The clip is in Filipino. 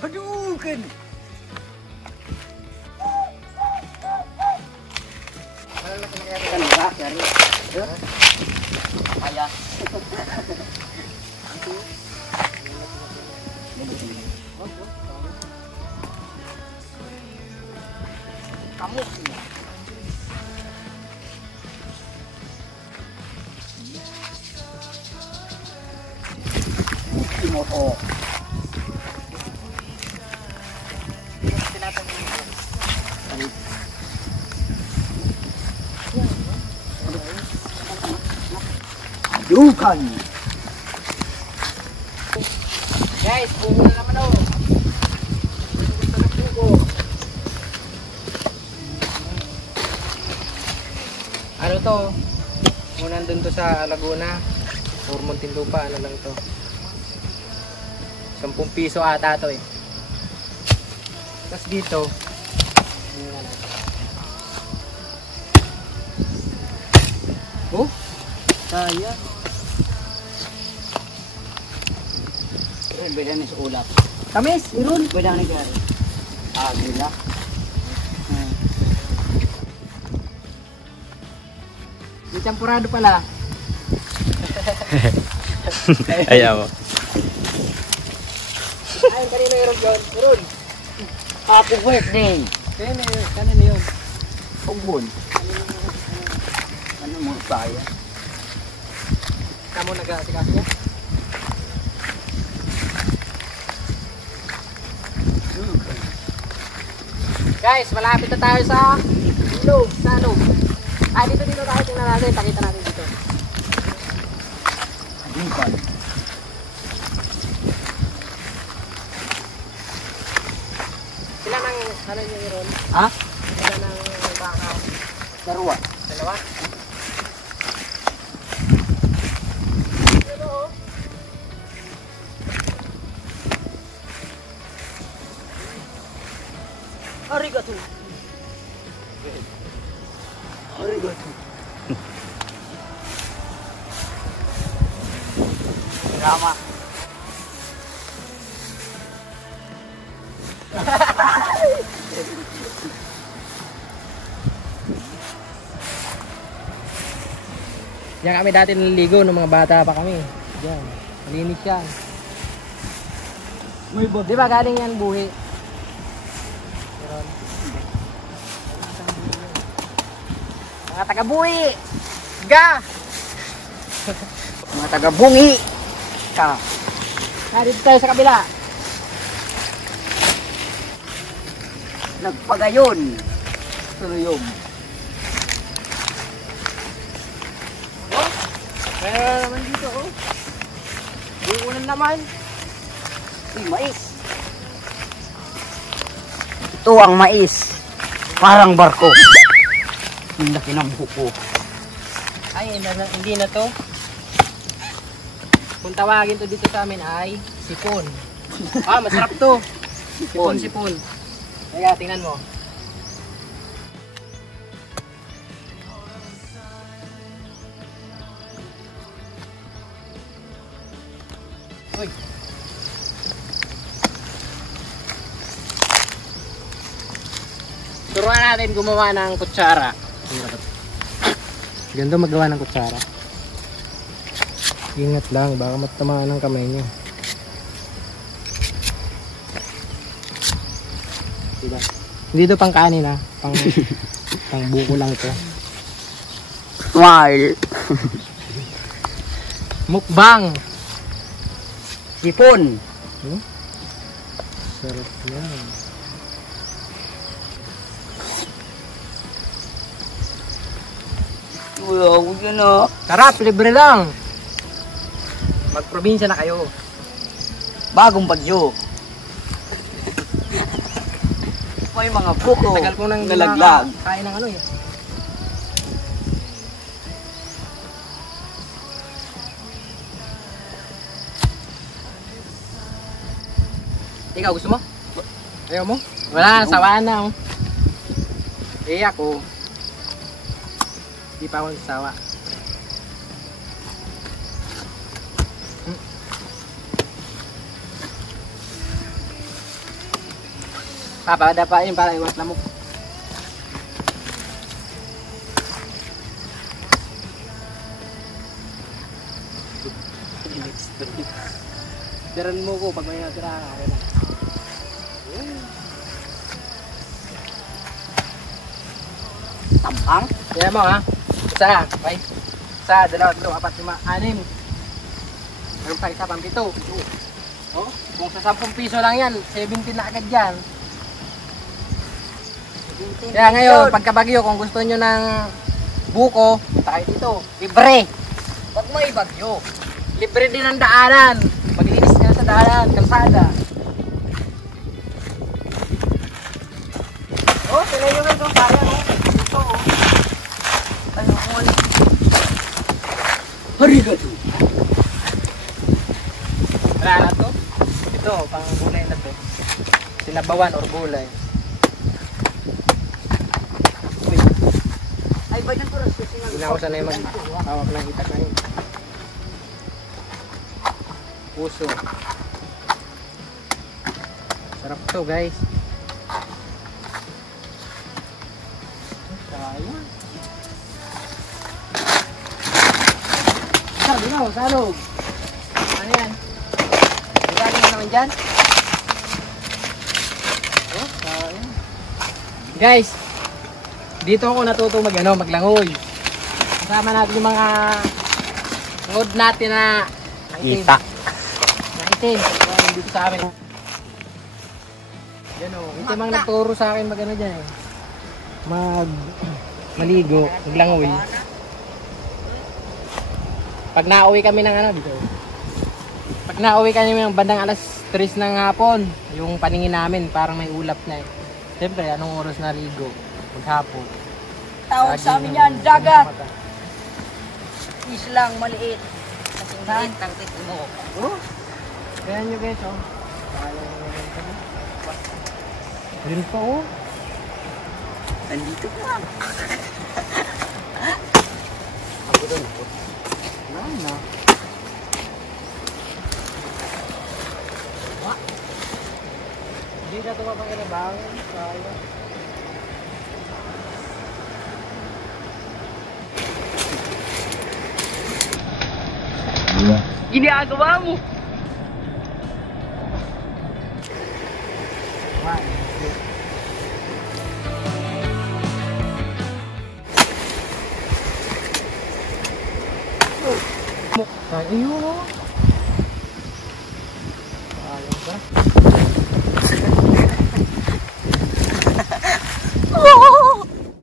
Aduh kan. Kan enggak cari. Ayah. Kamu motor. Aduh kan. Guys, bunga na naman ako. Ano to? Kung nandun to sa Laguna or Muntinlupa, ano lang to? 10 piso ata to eh. Tapos dito, oh, Saya. Beda nih seulap. kamis, irun. Beda nih guys. Ah, gila. May champurado pala. Ayaw mo. Ay, kanino irun yun? Irun. Happy birthday. Kanino yun? Umbon. Ano mo saya? Kamu nag-asikaso niya? Guys, malapit na tayo sa ilog, sa ano. Ah, dito tayo, tingnan natin, pakita natin dito. Aduh kan. Sila ng, ano yung iron? Ha? Sila ng baka. Dalawa. Dalawa? Arigato. Arigato. Drama. Diyan kami dati naliligo nung mga bata pa kami. Diyan. Malinis yan. Di ba galing yan buhi? Meron. Mga taga-buhi! Ga! Mga taga-bungi. Ka. Dito tayo sa kabila. Nagpagayon. Tuluyog. Meron naman dito, oh. Buunan naman. Uy, mais. Ito ang mais. Parang barko. Ang laki ng buko. Ay, hindi na to. Kung tawagin to dito sa amin ay sipon. Ah, masarap to. Sipon. Kaya, tingnan mo. Uy. Turuan natin gumawa ng kutsara. Ganda magawa ng kutsara. Ingat lang, baka matamaan ng kamay niyo. Diba? Hindi to pang kanin ha, pang buko lang to. Smile. Mukbang. Sipon. Sarap yan. Wala ako dyan ah. Sarap, libre lang. Magprobinsya na kayo. Bagong bagyo. May mga buko. Tagal ko nang nalaglag. Kain ng ano eh. Ikaw, gusto mo? Ayaw mo? Wala, sawaan na oh. Eh ako, di pa ako nagsawa. Papadapain para iwas lamok. Tiran mo ko pag may natira. Okay lang. Tampang. Kaya mo ha. Isa, okay? Isa, dalawa, tatlo, apat, lima, anim. Meron pa isa, pang 7. Oh, kung sa 10 piso lang yan, 17 na agad yan. Kaya ngayon, pagkabagyo, kung gusto nyo ng buko, punta kayo dito. Libre. Pag may bagyo. Libre din ang daanan. Maglinis nyo sa daanan, kalsada. Oh, sila yung ito, sayang oh. Ito oh. Ano ko ulit. Arigato. Wala na to. Ito, pang gulay na to. Sinabawan or gulay. Ay, ba dyan turas kasi nga. Hindi na ako sanay mag-hawak ng itak na yun. Puso. Sarap to guys. Sayang. Sabi na, salog. Ano yan? Ilagay mo naman dyan. Oh, sayang. Guys, dito ako natuto maglangoy. Kasama natin yung mga ngod natin na Ita. itim. Dito sa amin. Yan o. Itim ang nagturo sa akin mag-ano dyan eh. Maligo. Maglangoy. Pag nauwi kami ng ano dito. Pag nauwi kami ng bandang alas 3 ng hapon, yung paningin namin parang may ulap na eh. Siyempre, anong oras na ligo? Maghapon. Tawag sa amin yan, dagat. Islang maliit. Kasing maliit ang tignan mo. Oh. Kaya nyo guys oh. Rin pa oh. Nandito ka. Ako doon ako. Na. Hindi na ito mapanginabangan. Sayang. Ginagawa mo. Ayun oh. Ayun ba?